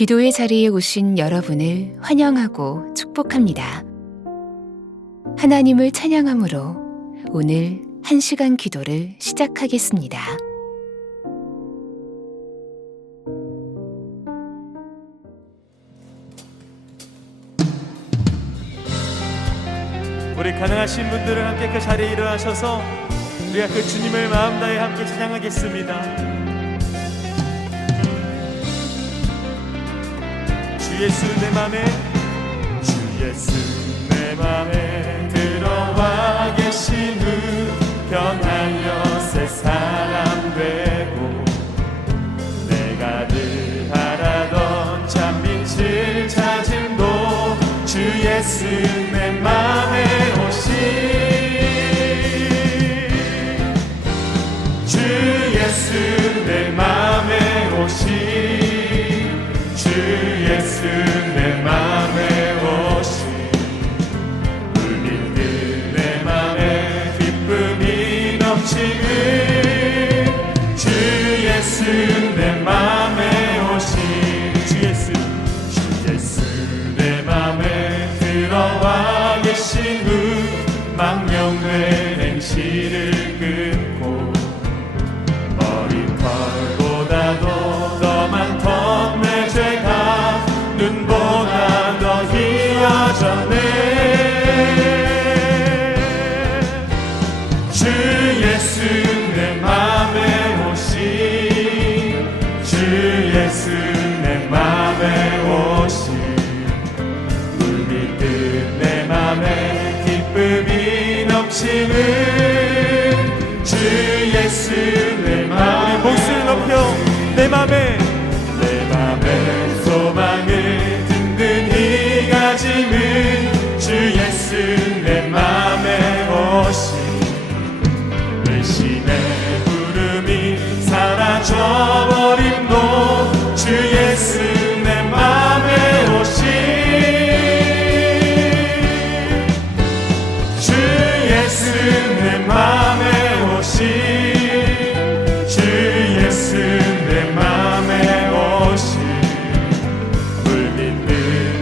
기도의 자리에 오신 여러분을 환영하고 축복합니다. 하나님을 찬양함으로 오늘 1시간 기도를 시작하겠습니다. 우리 가능하신 분들은 함께 그 자리에 일어나셔서 우리가 그 주님을 마음 다해 함께 찬양하겠습니다. 주 예수 내 맘에, 주 예수 내 맘에 들어와 계신 후 변하여 새 사람 되고 내가 늘 바라던 참 빛을 찾음도 주 예수 내 맘에 오신 주 예수 내 맘에 오신 주 예수 내 맘에 오신 울밀듯 내 맘에 기쁨이 넘치는 주 예수 내 맘에 오신 주 예수 내 맘에 들어와 계신 후 망령된 행실을 끊고 머리털보다도 더 많던 내 죄가 눈보다 더 희어졌네. 주 예수 내 맘에 오신 주 예수 내 맘에 오신 물밀듯 내 맘에 기쁨이 넘치는 주 예수 내 맘에 목소리 높여 내 맘에 소망을 든든히 가지는 주 예수 내 맘에 오신 의심의 구름이 사라져버림도 주 예수 내 맘에 오신 주 예수 내 맘에 오신 주 예수 내 맘에 오신 물밀듯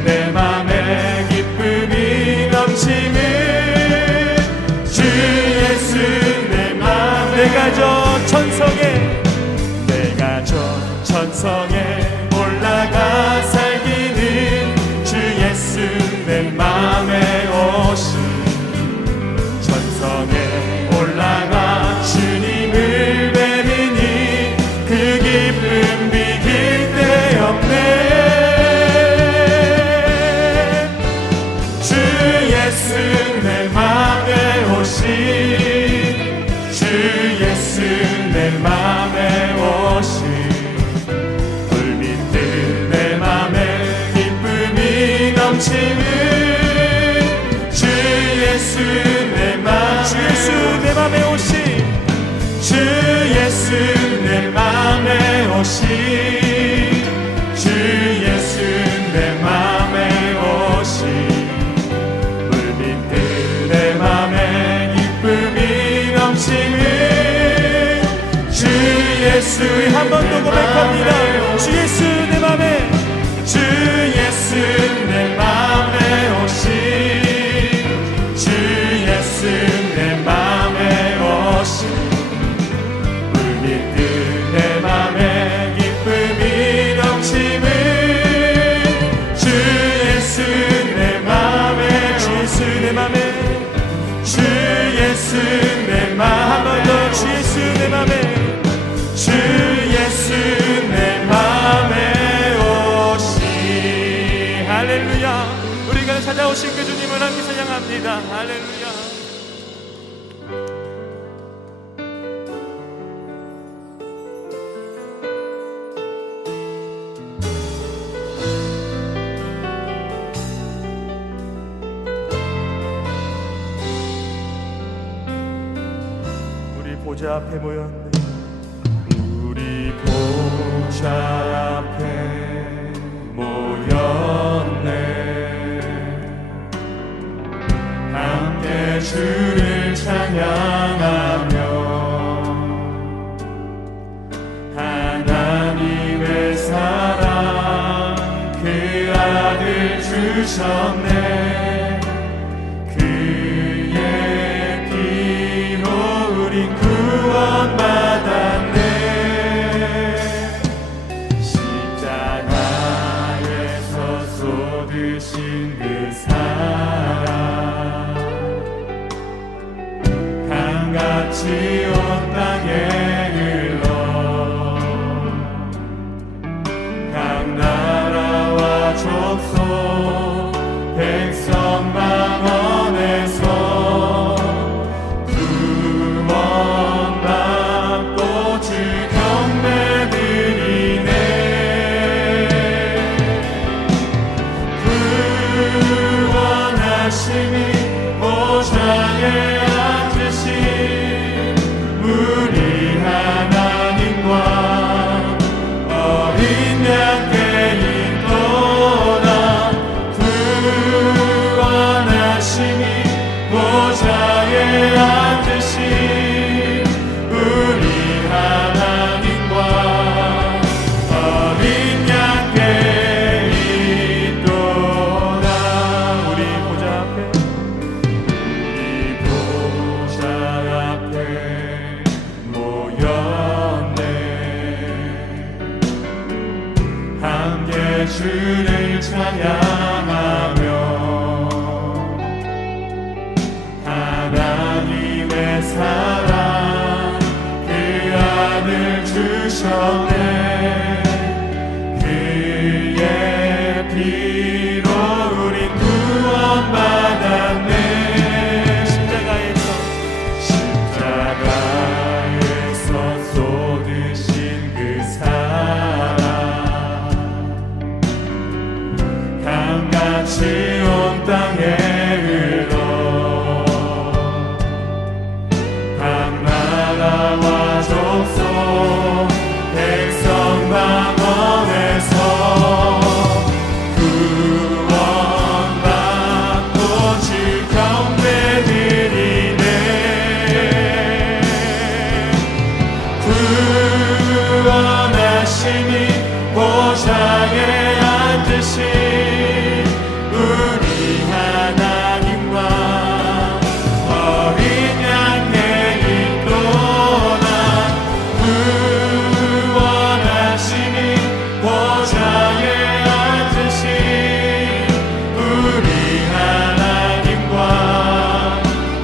내 맘에 기쁨이 넘치는 주 예수 내 맘에 내가 저 천성에 올라가 살기는 주 예수 내 맘에 오신 천성에 올라가 주님을 뵈느니 그 기쁨 비길 데 없네. 주 예수 내 맘에 오신 주 예수 내 맘에 오신 불빛들 내 맘에 기쁨이 넘치는 주 예수 내 맘에 오신 주 예수 내 맘에 오신 주 예수 내 맘에 오신 물빛들 내 맘에 기쁨이 넘치는 주 예수 한 번 더 고백합니다. 주 예수 내 맘에 주 예수 내 맘에 오신 주 예수 내 맘에 오신 물밀듯 내 맘에 기쁨이 넘치는 주 예수 내 맘에 주 예수 내 맘에 주 예수 내 맘에 한 번 더 주 예수 내 맘에 주 예수 내 맘에 오신 할렐루야. 우리가 찾아오신 그 주님을 함께 찬양합니다. 할렐루야. 우리 보좌 앞에 모였네. 우리 보좌 앞에 모였네. 함께 주를 찬양하며 하나님의 사랑 강같이 온 땅에 흘러 각 나라와 족속 백성 방언에서 구원받고 주 경배드리네. 구원하심이 보좌에 앉으신 우리 하나님과 어린 양께 인도다. 구원하심이 보좌에 앉으신 우리 하나님과 어린 양께 있도다. 우리 보좌 앞에 이 보좌 앞에 모였네. 함께 주를 찬양하며 하나님의 사랑 그 아들 주셨네. 그의 피로 우린 구원받았네. 십자가에서 쏟으신 그 사랑 강같이 온 땅에 흘러 각 나라와 족속 백성 방언에서 구원받고 주 경배드리네. 구원하심이 보좌에 앉으신 우리 하나님과 어린 양께 있도다. 구원하심이 보좌에 앉으신 우리 하나님과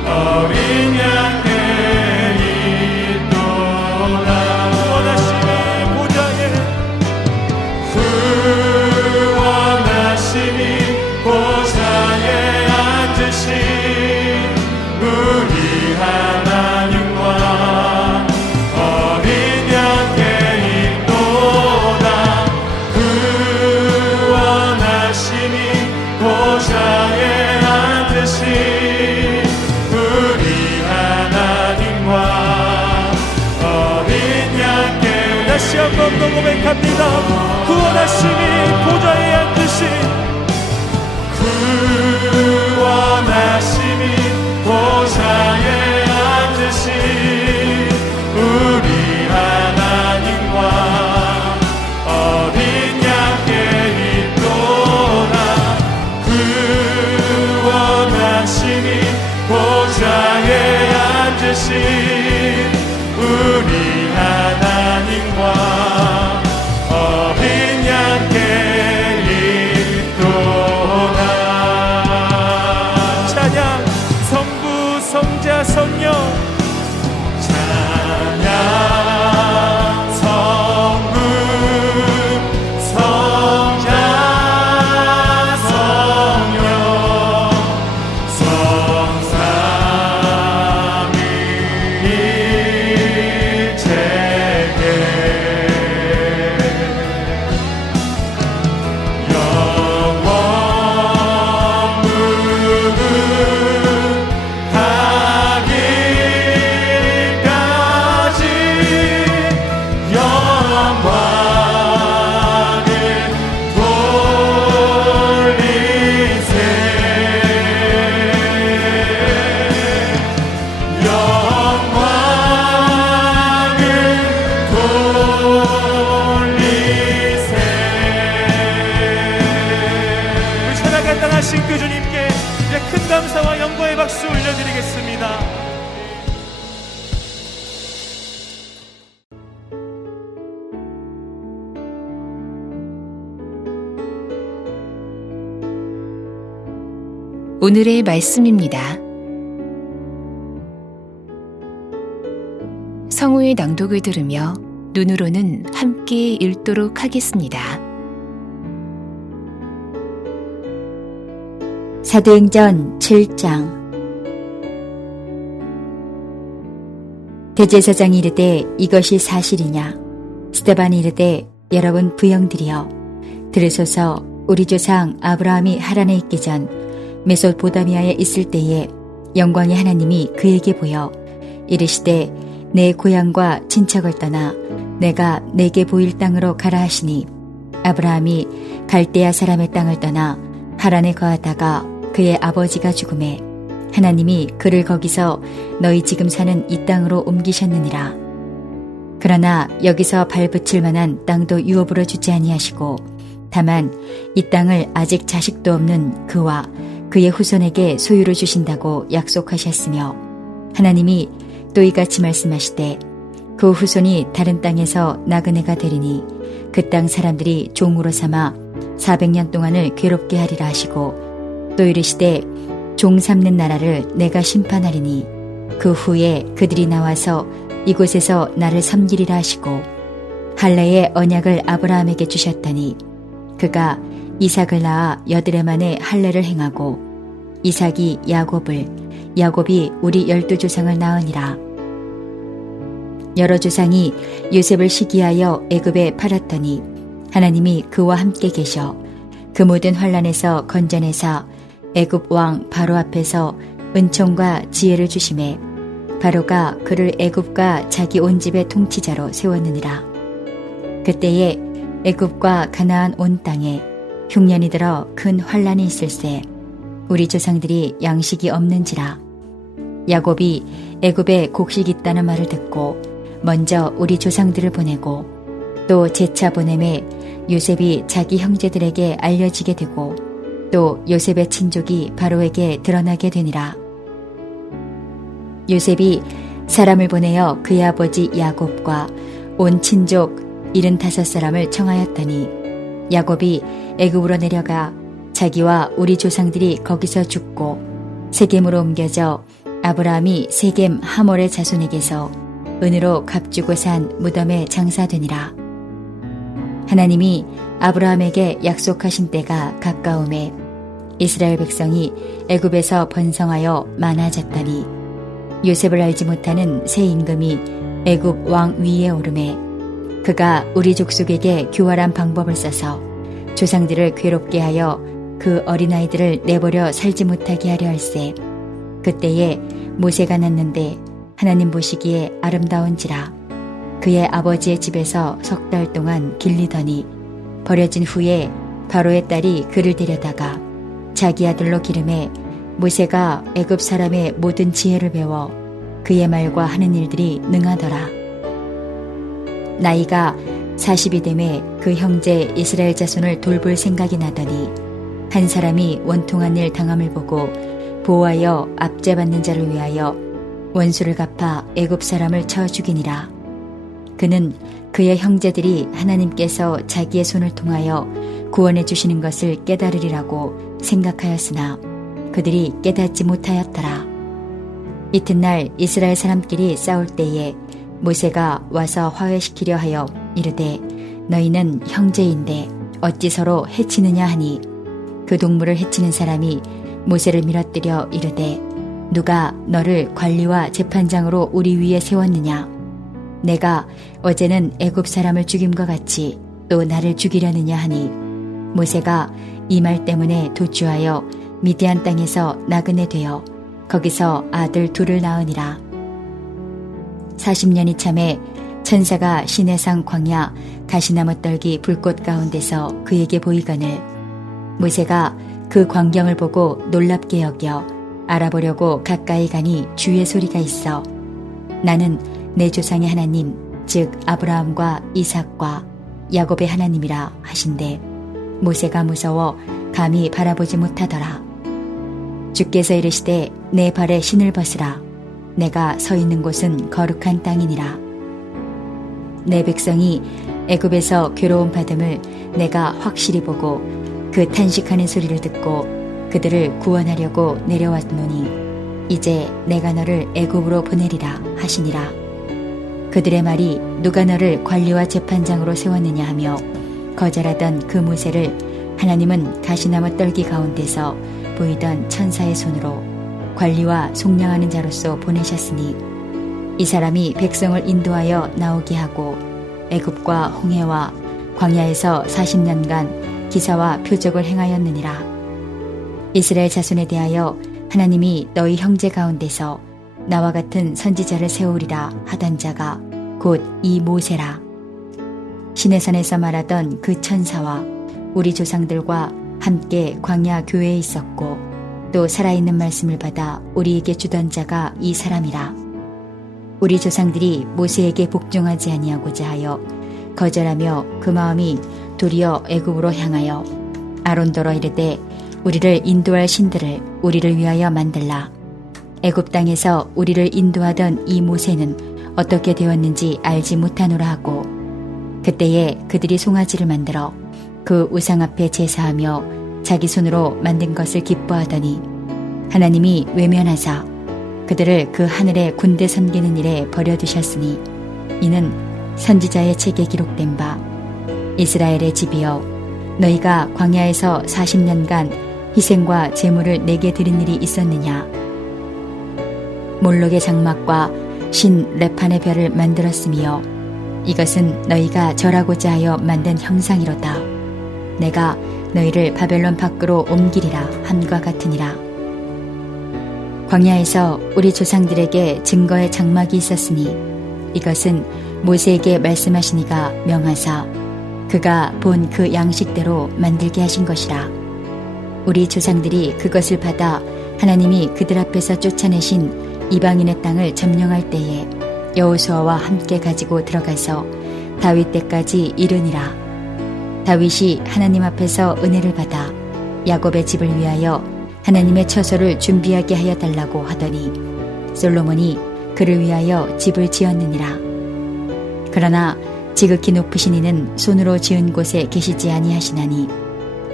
어린 양께 있도다. 구원하심이 보좌에 구원하심이 보좌에 앉으신 우리 하나님과 어린 양께 있도다. 구원하심이 보좌에 앉으신 우리 하나님과 어린 양께 다시 한번 더 고백합니다. 구원하심이 보좌에 앉으신 구원하심이 보좌에 앉으신 우리 하나님과 어린 양께 있도다. 구원하심이 보좌에 앉으신 우리 하나님과 어린 양께 있도다. 찬양 성부 성자 성령 찬양 성부 성자 성령 성삼위일체계 영원 무궁하기까지 영광을 돌리세. 영광을 돌리세. 우리 살아가 땅하신 그 주님께 이제 큰 감사와 영광의 박수 올려드리겠습니다. 오늘의 말씀입니다. 성우의 낭독을 들으며 눈으로는 함께 읽도록 하겠습니다. 사도행전 7장. 대제사장이 이르되 이것이 사실이냐? 스데반이 이르되 여러분 부형들이여 들으소서. 우리 조상 아브라함이 하란에 있기 전 메소포타미아에 있을 때에 영광의 하나님이 그에게 보여 이르시되 내 고향과 친척을 떠나 내가 내게 보일 땅으로 가라 하시니 아브라함이 갈대아 사람의 땅을 떠나 하란에 거하다가 그의 아버지가 죽음에 하나님이 그를 거기서 너희 지금 사는 이 땅으로 옮기셨느니라. 그러나 여기서 발붙일 만한 땅도 유업으로 주지 아니하시고 다만 이 땅을 아직 자식도 없는 그와 그의 후손에게 소유로 주신다고 약속하셨으며 하나님이 또 이같이 말씀하시되 그 후손이 다른 땅에서 나그네가 되리니 그 땅 사람들이 종으로 삼아 400년 동안을 괴롭게 하리라 하시고 또 이르시되 종 삼는 나라를 내가 심판하리니 그 후에 그들이 나와서 이곳에서 나를 섬기리라 하시고 할례의 언약을 아브라함에게 주셨더니 그가 이삭을 낳아 여드레 만에 할례를 행하고 이삭이 야곱을 야곱이 우리 12조상을 낳으니라. 여러 조상이 요셉을 시기하여 애굽에 팔았더니 하나님이 그와 함께 계셔 그 모든 환난에서 건져내사 애굽 왕 바로 앞에서 은총과 지혜를 주심에 바로가 그를 애굽과 자기 온 집의 통치자로 세웠느니라. 그때에 애굽과 가나안 온 땅에 흉년이 들어 큰 환난이 있을세 우리 조상들이 양식이 없는지라. 야곱이 애굽에 곡식이 있다는 말을 듣고 먼저 우리 조상들을 보내고 또 재차 보냄에 요셉이 자기 형제들에게 알려지게 되고 또 요셉의 친족이 바로에게 드러나게 되니라. 요셉이 사람을 보내어 그의 아버지 야곱과 온 친족 75사람을 청하였더니 야곱이 애굽으로 내려가 자기와 우리 조상들이 거기서 죽고 세겜으로 옮겨져 아브라함이 세겜 하몰의 자손에게서 은으로 값주고 산 무덤에 장사되니라. 하나님이 아브라함에게 약속하신 때가 가까움에 이스라엘 백성이 애굽에서 번성하여 많아졌더니 요셉을 알지 못하는 새 임금이 애굽 왕 위에 오르매 그가 우리 족속에게 교활한 방법을 써서 조상들을 괴롭게 하여 그 어린아이들을 내버려 살지 못하게 하려 할세. 그때에 모세가 났는데 하나님 보시기에 아름다운지라. 그의 아버지의 집에서 3달 동안 길리더니 버려진 후에 바로의 딸이 그를 데려다가 자기 아들로 기름해 모세가 애굽 사람의 모든 지혜를 배워 그의 말과 하는 일들이 능하더라. 나이가 40이 되매 그 형제 이스라엘 자손을 돌볼 생각이 나더니 한 사람이 원통한 일 당함을 보고 보호하여 압제받는 자를 위하여 원수를 갚아 애굽 사람을 쳐 죽이니라. 그는 그의 형제들이 하나님께서 자기의 손을 통하여 구원해 주시는 것을 깨달으리라고 생각하였으나 그들이 깨닫지 못하였더라. 이튿날 이스라엘 사람끼리 싸울 때에 모세가 와서 화해시키려 하여 이르되 너희는 형제인데 어찌 서로 해치느냐 하니 그 동물을 해치는 사람이 모세를 밀어뜨려 이르되 누가 너를 관리와 재판장으로 우리 위에 세웠느냐? 내가 어제는 애굽 사람을 죽임과 같이 또 나를 죽이려느냐 하니 모세가 이 말 때문에 도주하여 미디안 땅에서 나그네 되어 거기서 아들 둘을 낳으니라. 40년이 참에 천사가 시내산 광야 가시나무 떨기 불꽃 가운데서 그에게 보이거늘 모세가 그 광경을 보고 놀랍게 여겨 알아보려고 가까이 가니 주의 소리가 있어 나는 내 조상의 하나님 즉 아브라함과 이삭과 야곱의 하나님이라 하신대 모세가 무서워 감히 바라보지 못하더라. 주께서 이르시되 내 발에 신을 벗으라. 내가 서 있는 곳은 거룩한 땅이니라. 내 백성이 애굽에서 괴로움 받음을 내가 확실히 보고 그 탄식하는 소리를 듣고 그들을 구원하려고 내려왔노니 이제 내가 너를 애굽으로 보내리라 하시니라. 그들의 말이 누가 너를 관리와 재판장으로 세웠느냐 하며 거절하던 그 모세를 하나님은 가시나무 떨기 가운데서 보이던 천사의 손으로 관리와 속량하는 자로서 보내셨으니 이 사람이 백성을 인도하여 나오게 하고 애굽과 홍해와 광야에서 40년간 기사와 표적을 행하였느니라. 이스라엘 자손에 대하여 하나님이 너희 형제 가운데서 나와 같은 선지자를 세우리라 하던 자가 곧 이 모세라. 시내산에서 말하던 그 천사와 우리 조상들과 함께 광야 교회에 있었고 또 살아있는 말씀을 받아 우리에게 주던 자가 이 사람이라. 우리 조상들이 모세에게 복종하지 아니하고자 하여 거절하며 그 마음이 도리어 애굽으로 향하여 아론더러 이르되 우리를 인도할 신들을 우리를 위하여 만들라. 애굽 땅에서 우리를 인도하던 이 모세는 어떻게 되었는지 알지 못하노라 하고 그때에 그들이 송아지를 만들어 그 우상 앞에 제사하며 자기 손으로 만든 것을 기뻐하더니 하나님이 외면하사 그들을 그 하늘의 군대 섬기는 일에 버려두셨으니 이는 선지자의 책에 기록된 바 이스라엘의 집이여 너희가 광야에서 40년간 희생과 제물을 내게 드린 일이 있었느냐. 몰록의 장막과 신 레판의 별을 만들었으며 이것은 너희가 절하고자 하여 만든 형상이로다. 내가 너희를 바벨론 밖으로 옮기리라 함과 같으니라. 광야에서 우리 조상들에게 증거의 장막이 있었으니 이것은 모세에게 말씀하시니가 명하사 그가 본 그 양식대로 만들게 하신 것이라. 우리 조상들이 그것을 받아 하나님이 그들 앞에서 쫓아내신 이방인의 땅을 점령할 때에 여호수아와 함께 가지고 들어가서 다윗 때까지 이르니라. 다윗이 하나님 앞에서 은혜를 받아 야곱의 집을 위하여 하나님의 처소를 준비하게 하여 달라고 하더니 솔로몬이 그를 위하여 집을 지었느니라. 그러나 지극히 높으신 이는 손으로 지은 곳에 계시지 아니하시나니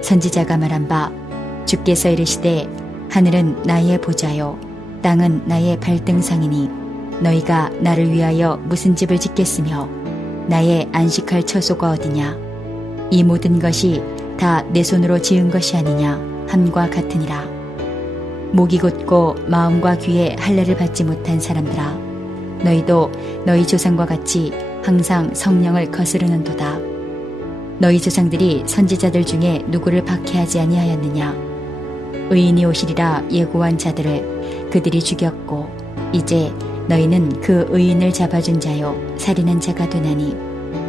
선지자가 말한 바 주께서 이르시되 하늘은 나의 보좌요 땅은 나의 발등상이니 너희가 나를 위하여 무슨 집을 짓겠으며 나의 안식할 처소가 어디냐. 이 모든 것이 다 내 손으로 지은 것이 아니냐 함과 같으니라. 목이 곧고 마음과 귀에 할례를 받지 못한 사람들아 너희도 너희 조상과 같이 항상 성령을 거스르는도다. 너희 조상들이 선지자들 중에 누구를 박해하지 아니하였느냐. 의인이 오시리라 예고한 자들을 그들이 죽였고 이제 너희는 그 의인을 잡아준 자요 살인한 자가 되나니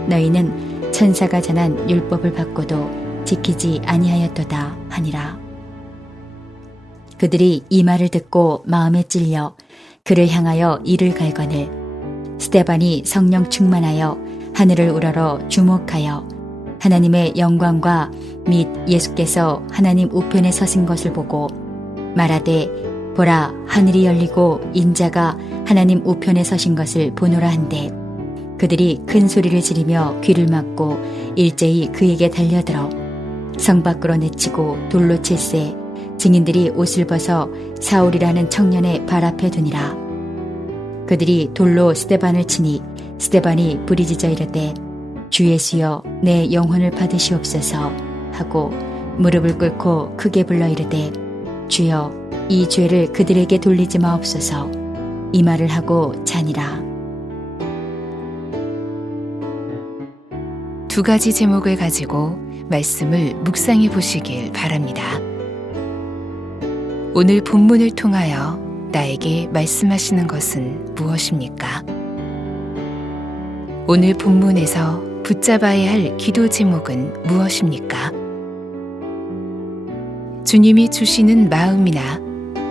너희는 천사가 전한 율법을 받고도 지키지 아니하였도다 하니라. 그들이 이 말을 듣고 마음에 찔려 그를 향하여 이를 갈거늘 스데반이 성령 충만하여 하늘을 우러러 주목하여 하나님의 영광과 및 예수께서 하나님 우편에 서신 것을 보고 말하되 보라 하늘이 열리고 인자가 하나님 우편에 서신 것을 보노라 한데 그들이 큰 소리를 지르며 귀를 막고 일제히 그에게 달려들어 성 밖으로 내치고 돌로 칠세 증인들이 옷을 벗어 사울이라는 청년의 발 앞에 두니라. 그들이 돌로 스데반을 치니 스데반이 부리짖어 이르되 주 예수여 내 영혼을 받으시옵소서 하고 무릎을 꿇고 크게 불러 이르되 주여 이 죄를 그들에게 돌리지 마옵소서. 이 말을 하고 자니라. 두 가지 제목을 가지고 말씀을 묵상해 보시길 바랍니다. 오늘 본문을 통하여 나에게 말씀하시는 것은 무엇입니까? 오늘 본문에서 붙잡아야 할 기도 제목은 무엇입니까? 주님이 주시는 마음이나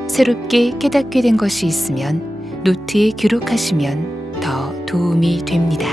새롭게 깨닫게 된 것이 있으면 노트에 기록하시면 더 도움이 됩니다.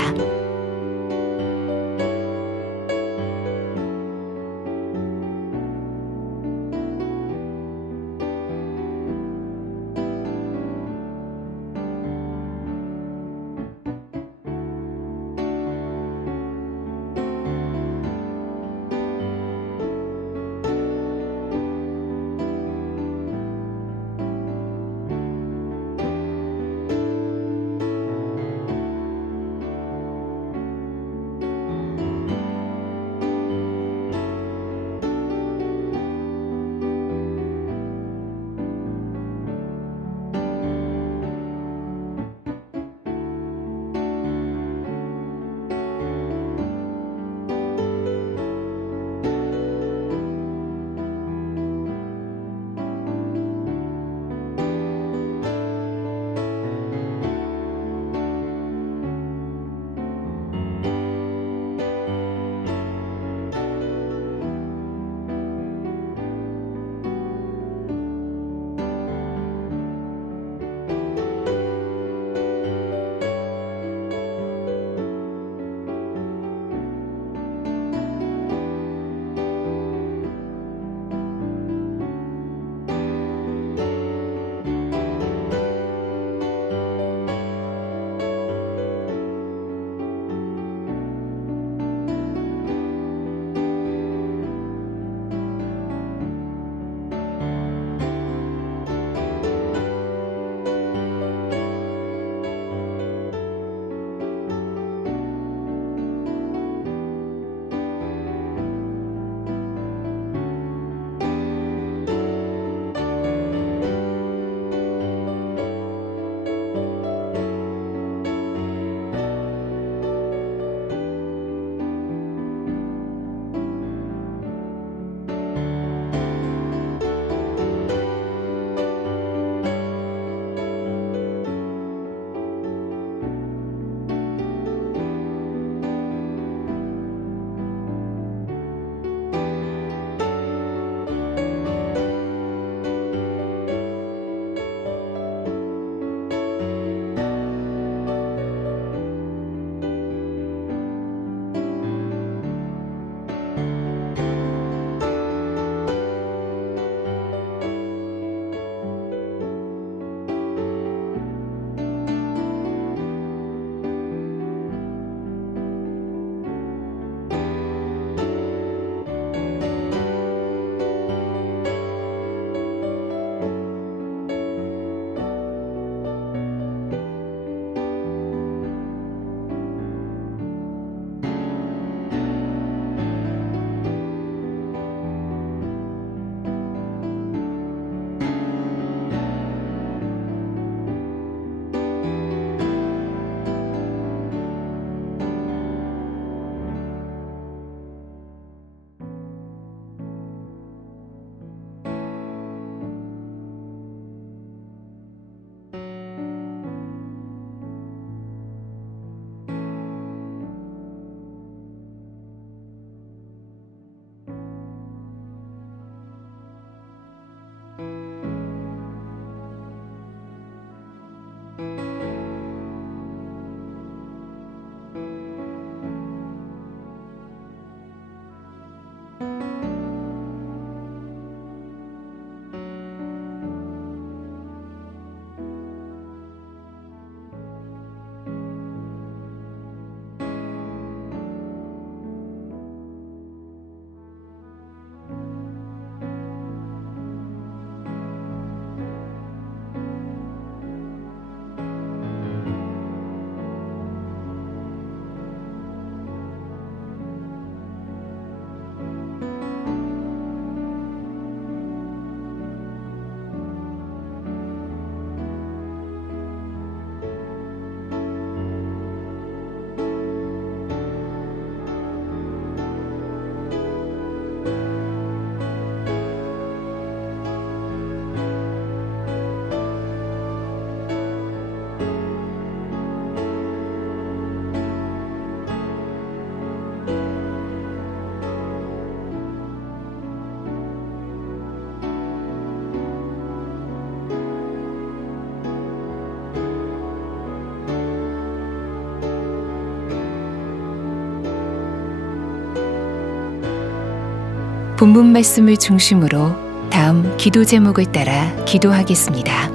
본문 말씀을 중심으로 다음 기도 제목을 따라 기도하겠습니다.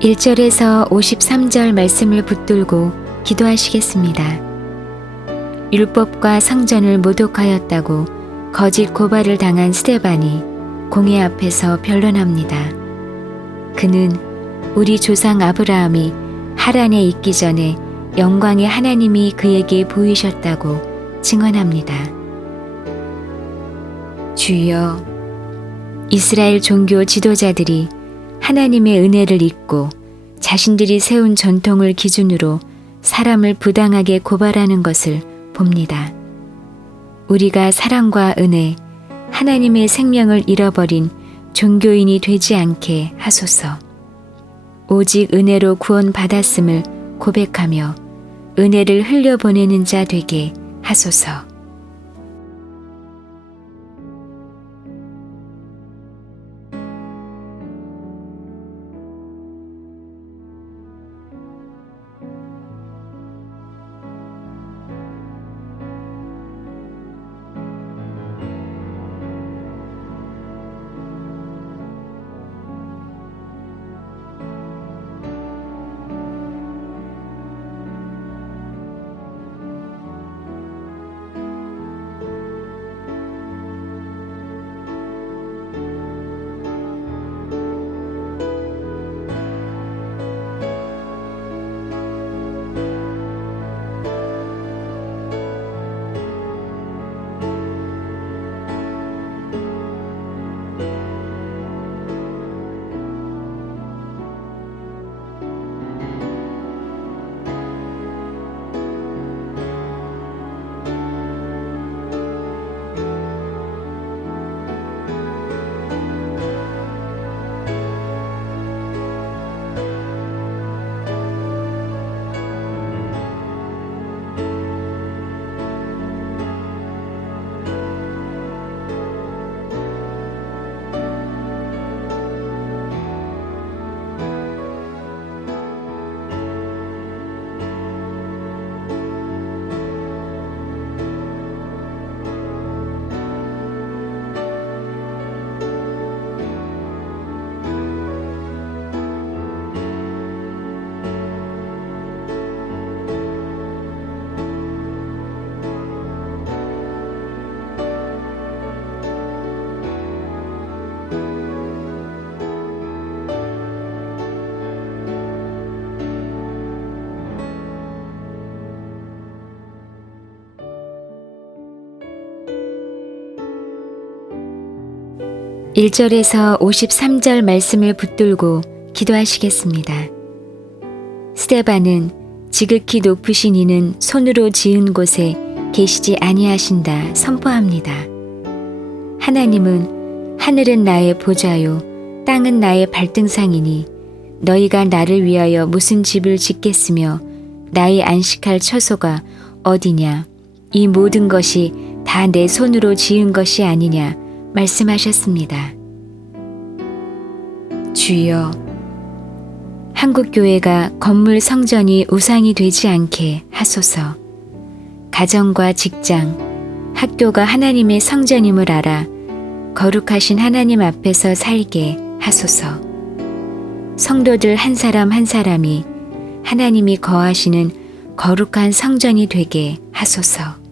1절에서 53절 말씀을 붙들고 기도하시겠습니다. 율법과 성전을 모독하였다고 거짓 고발을 당한 스데반이 공회 앞에서 변론합니다. 그는 우리 조상 아브라함이 하란에 있기 전에 영광의 하나님이 그에게 보이셨다고 증언합니다. 주여, 이스라엘 종교 지도자들이 하나님의 은혜를 잊고 자신들이 세운 전통을 기준으로 사람을 부당하게 고발하는 것을 봅니다. 우리가 사랑과 은혜, 하나님의 생명을 잃어버린 종교인이 되지 않게 하소서. 오직 은혜로 구원받았음을 고백하며 은혜를 흘려보내는 자 되게 하소서. (1절에서 53절) 말씀을 붙들고 기도하시겠습니다. 스데반은 지극히 높으신 이는 손으로 지은 곳에 계시지 아니하신다 선포합니다. 하나님은 하늘은 나의 보좌요 땅은 나의 발등상이니 너희가 나를 위하여 무슨 집을 짓겠으며 나의 안식할 처소가 어디냐, 이 모든 것이 다 내 손으로 지은 것이 아니냐 말씀하셨습니다. 주여, 한국교회가 건물 성전이 우상이 되지 않게 하소서. 가정과 직장, 학교가 하나님의 성전임을 알아 거룩하신 하나님 앞에서 살게 하소서. 성도들 한 사람 한 사람이 하나님이 거하시는 거룩한 성전이 되게 하소서.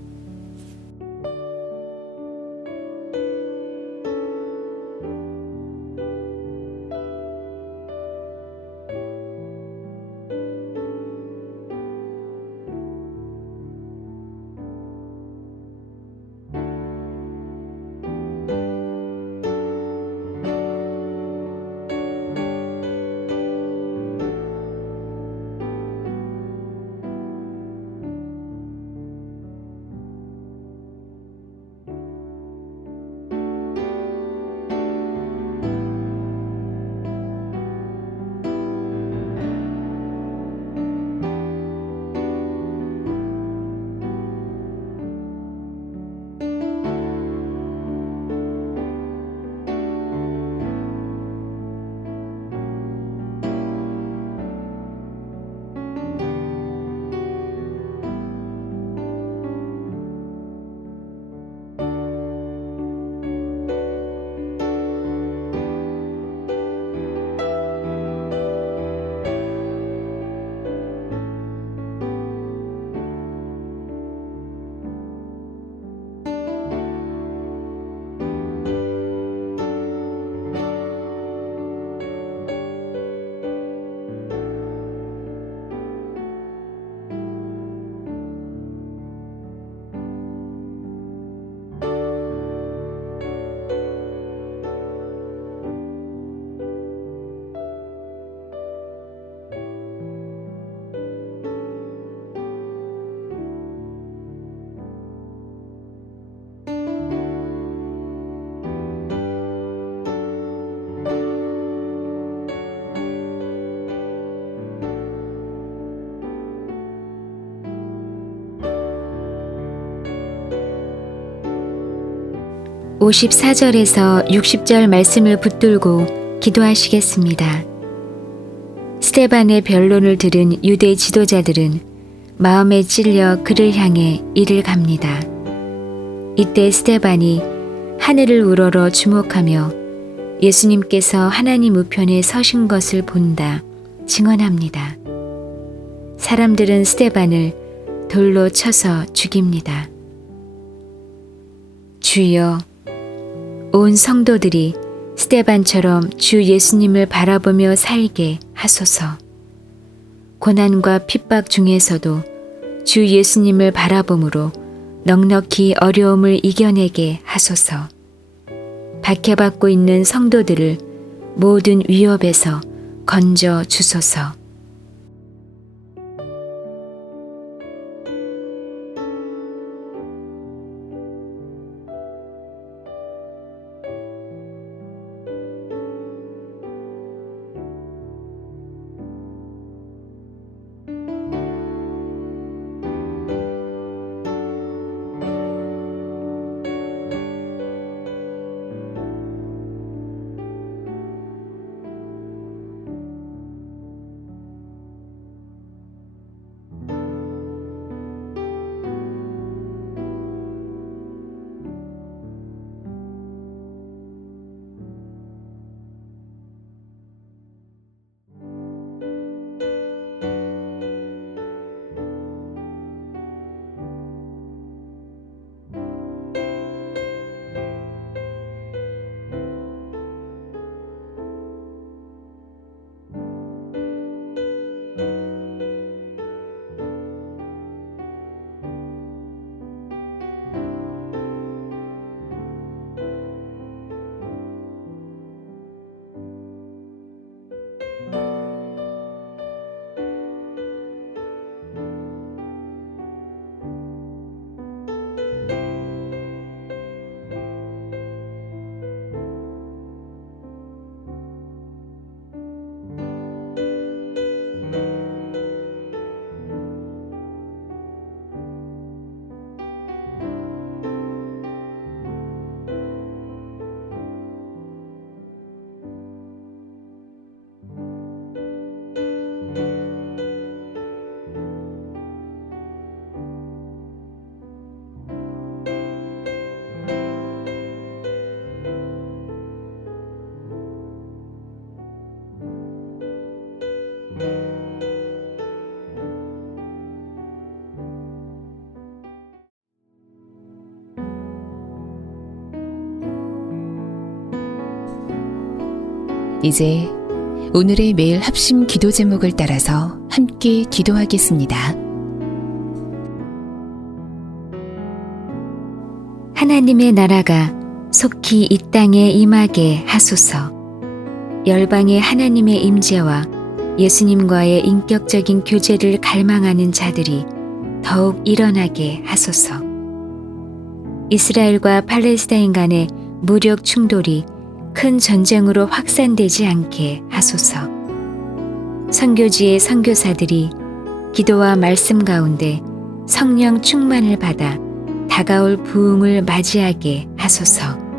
(54절에서 60절) 말씀을 붙들고 기도하시겠습니다. 스데반의 변론을 들은 유대 지도자들은 마음에 찔려 그를 향해 이를 갑니다. 이때 스데반이 하늘을 우러러 주목하며 예수님께서 하나님 우편에 서신 것을 본다 증언합니다. 사람들은 스데반을 돌로 쳐서 죽입니다. 주여, 온 성도들이 스데반처럼 주 예수님을 바라보며 살게 하소서. 고난과 핍박 중에서도 주 예수님을 바라봄으로 넉넉히 어려움을 이겨내게 하소서. 박해받고 있는 성도들을 모든 위협에서 건져 주소서. 이제 오늘의 매일 합심 기도 제목을 따라서 함께 기도하겠습니다. 하나님의 나라가 속히 이 땅에 임하게 하소서. 열방의 하나님의 임재와 예수님과의 인격적인 교제를 갈망하는 자들이 더욱 일어나게 하소서. 이스라엘과 팔레스타인 간의 무력 충돌이 큰 전쟁으로 확산되지 않게 하소서. 선교지의 선교사들이 기도와 말씀 가운데 성령 충만을 받아 다가올 부흥을 맞이하게 하소서.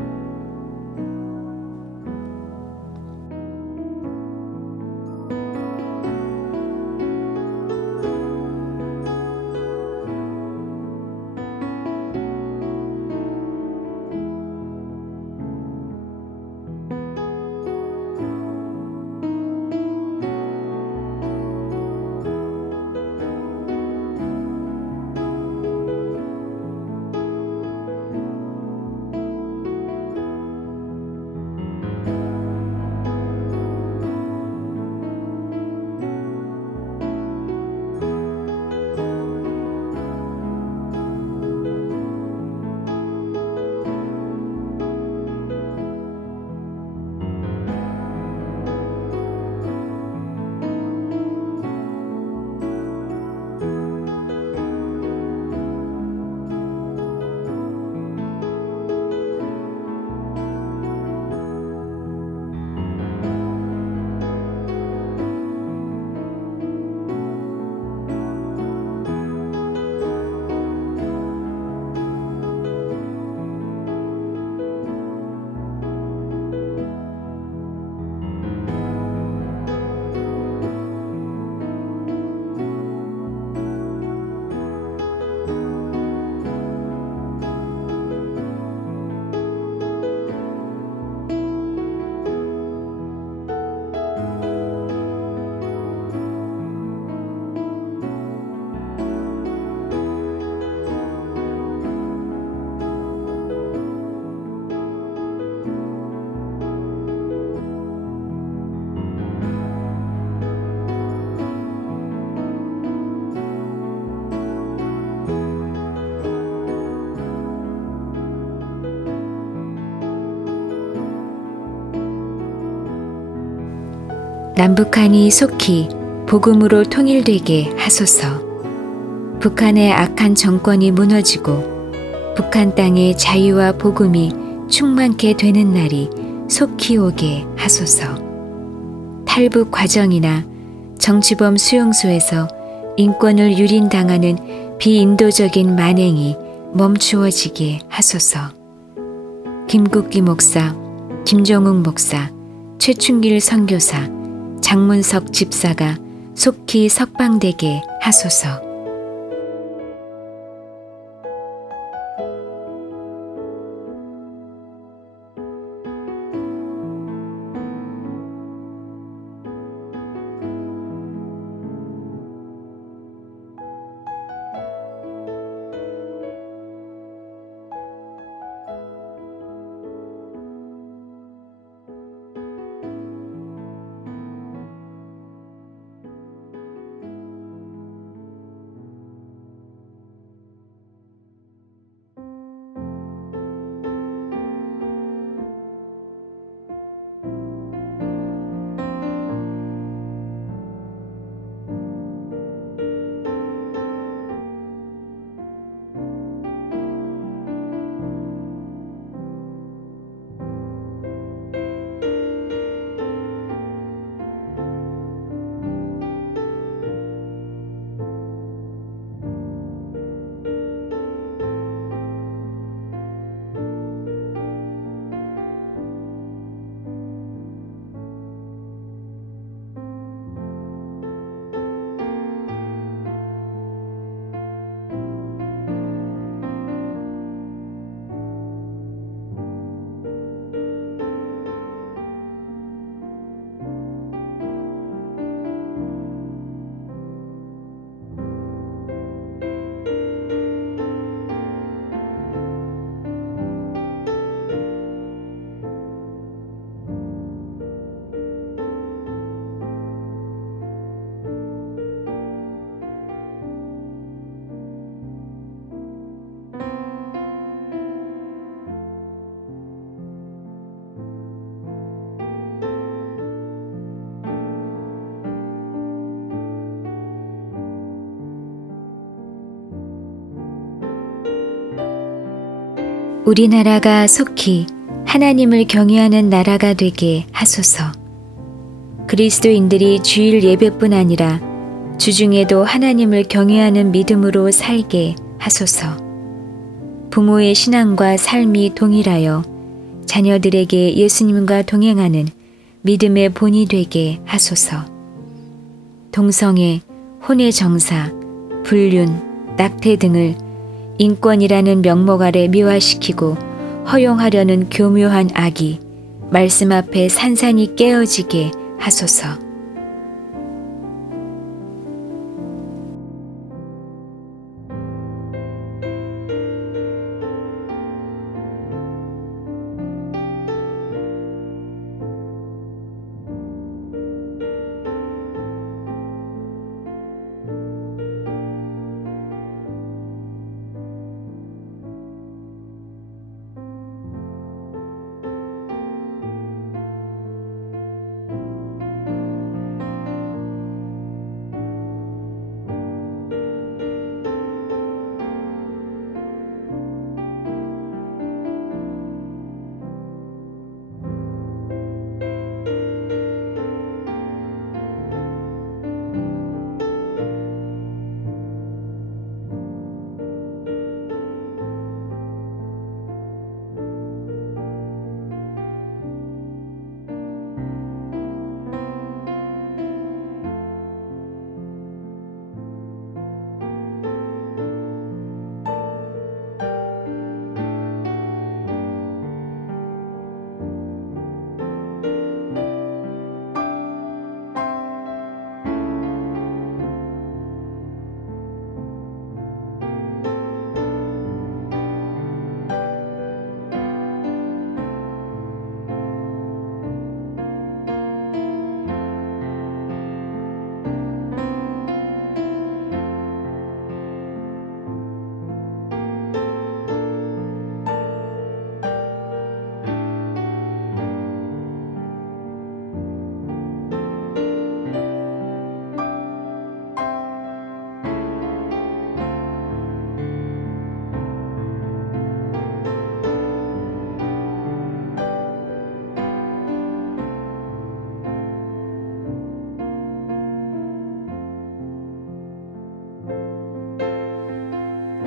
남북한이 속히 복음으로 통일되게 하소서. 북한의 악한 정권이 무너지고 북한 땅의 자유와 복음이 충만케 되는 날이 속히 오게 하소서. 탈북 과정이나 정치범 수용소에서 인권을 유린당하는 비인도적인 만행이 멈추어지게 하소서. 김국기 목사, 김종욱 목사, 최충길 선교사, 장문석 집사가 속히 석방되게 하소서. 우리나라가 속히 하나님을 경외하는 나라가 되게 하소서. 그리스도인들이 주일 예배뿐 아니라 주중에도 하나님을 경외하는 믿음으로 살게 하소서. 부모의 신앙과 삶이 동일하여 자녀들에게 예수님과 동행하는 믿음의 본이 되게 하소서. 동성애, 혼의 정사, 불륜, 낙태 등을 인권이라는 명목 아래 미화시키고 허용하려는 교묘한 악이 말씀 앞에 산산이 깨어지게 하소서.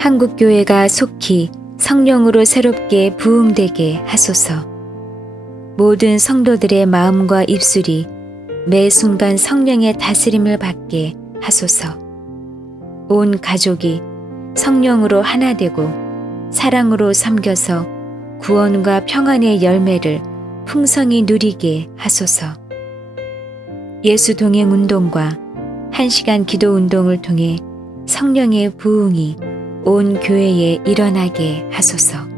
한국교회가 속히 성령으로 새롭게 부흥되게 하소서. 모든 성도들의 마음과 입술이 매 순간 성령의 다스림을 받게 하소서. 온 가족이 성령으로 하나 되고 사랑으로 섬겨서 구원과 평안의 열매를 풍성히 누리게 하소서. 예수 동행 운동과 1시간 기도 운동을 통해 성령의 부흥이 온 교회에 일어나게 하소서.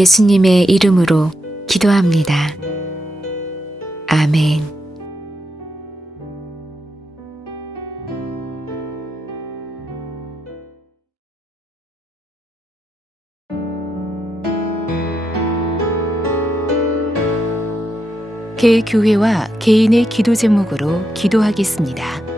예수님의 이름으로 기도합니다. 아멘. 개교회와 개인의 기도 제목으로 기도하겠습니다.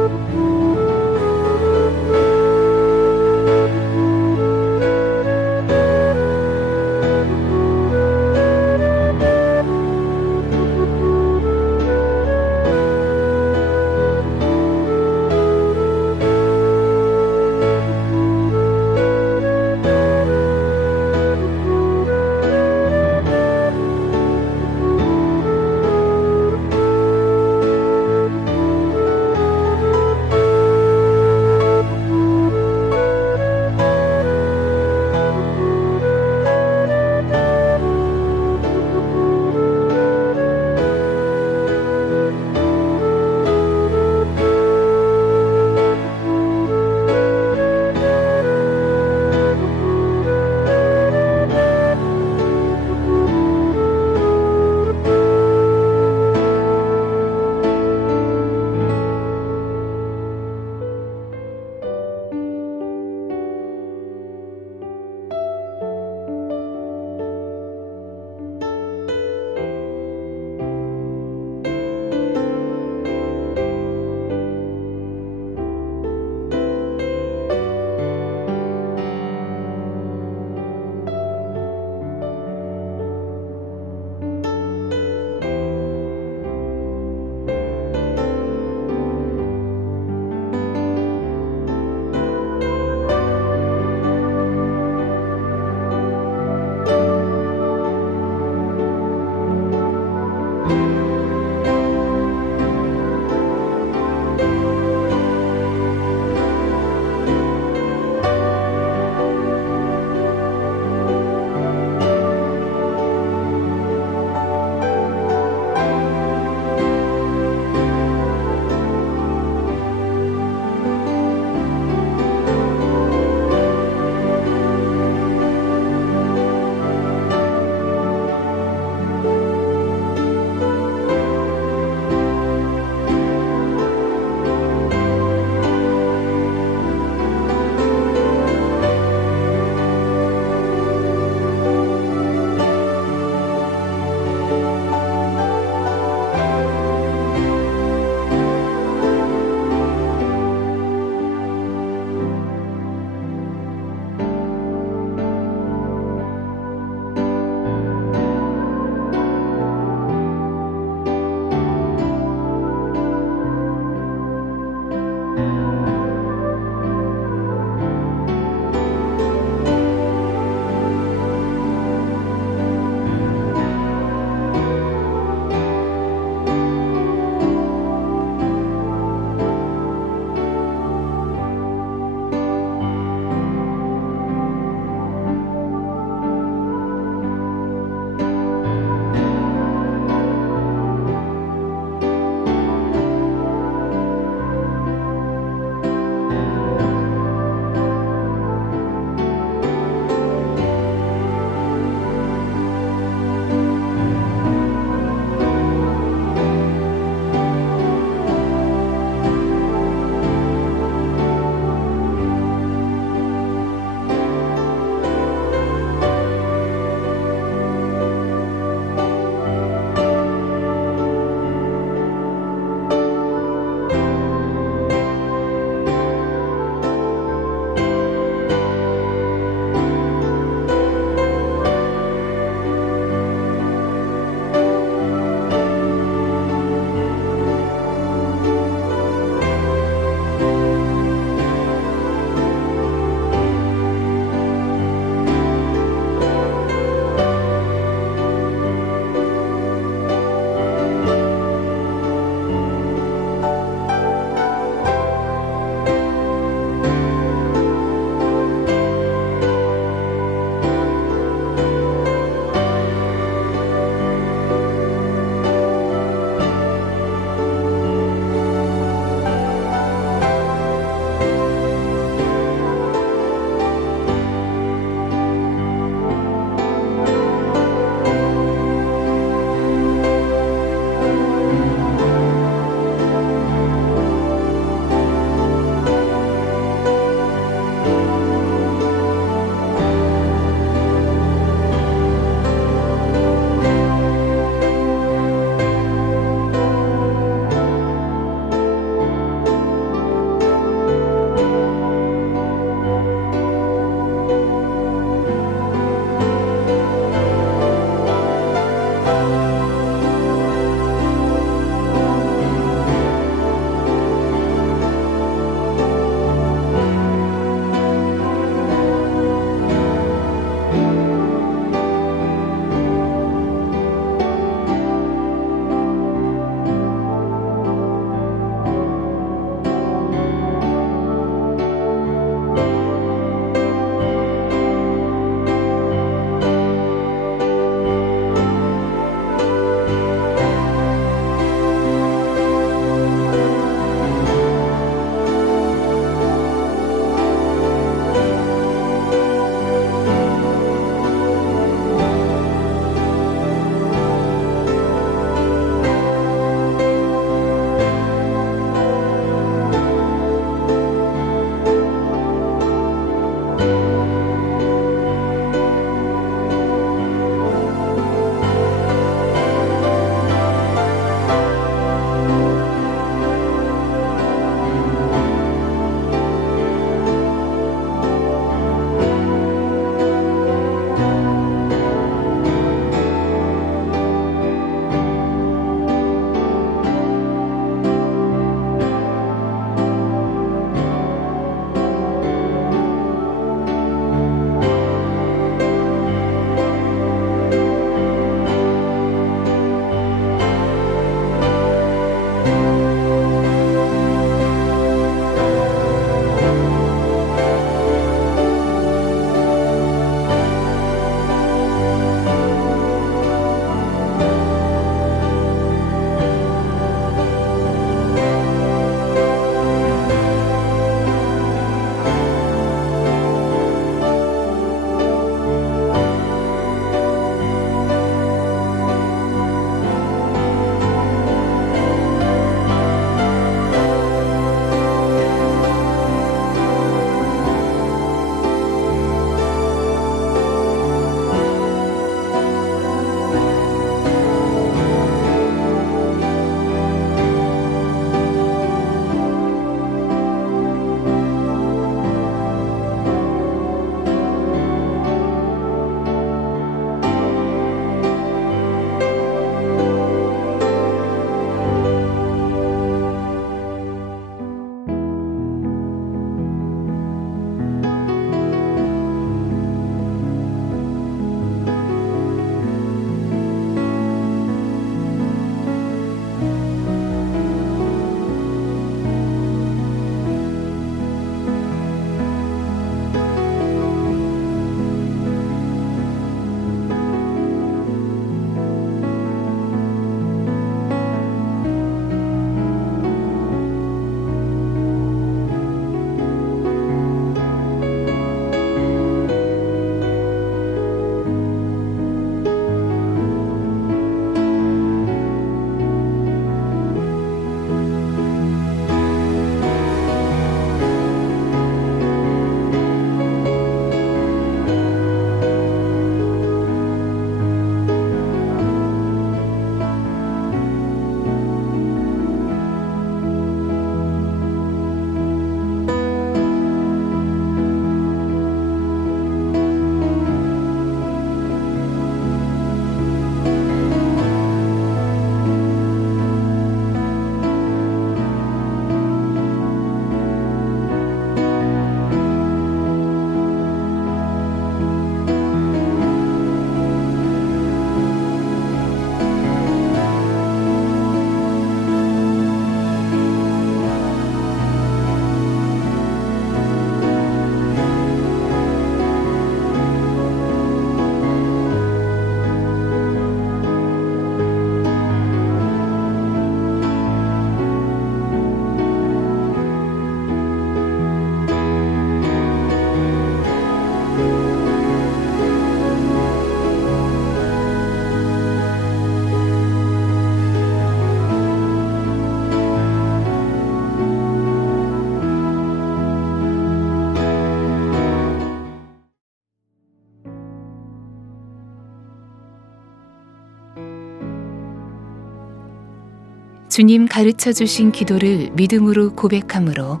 주님 가르쳐 주신 기도를 믿음으로 고백함으로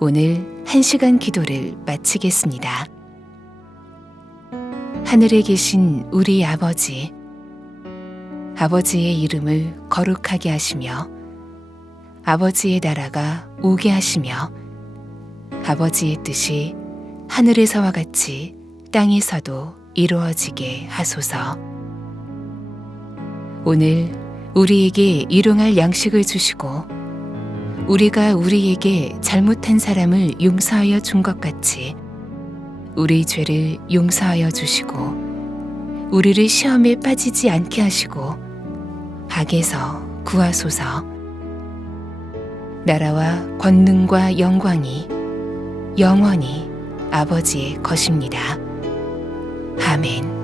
오늘 1시간 기도를 마치겠습니다. 하늘에 계신 우리 아버지, 아버지의 이름을 거룩하게 하시며 아버지의 나라가 오게 하시며 아버지의 뜻이 하늘에서와 같이 땅에서도 이루어지게 하소서. 오늘 우리에게 일용할 양식을 주시고 우리가 우리에게 잘못한 사람을 용서하여 준 것 같이 우리 죄를 용서하여 주시고 우리를 시험에 빠지지 않게 하시고 악에서 구하소서. 나라와 권능과 영광이 영원히 아버지의 것입니다. 아멘.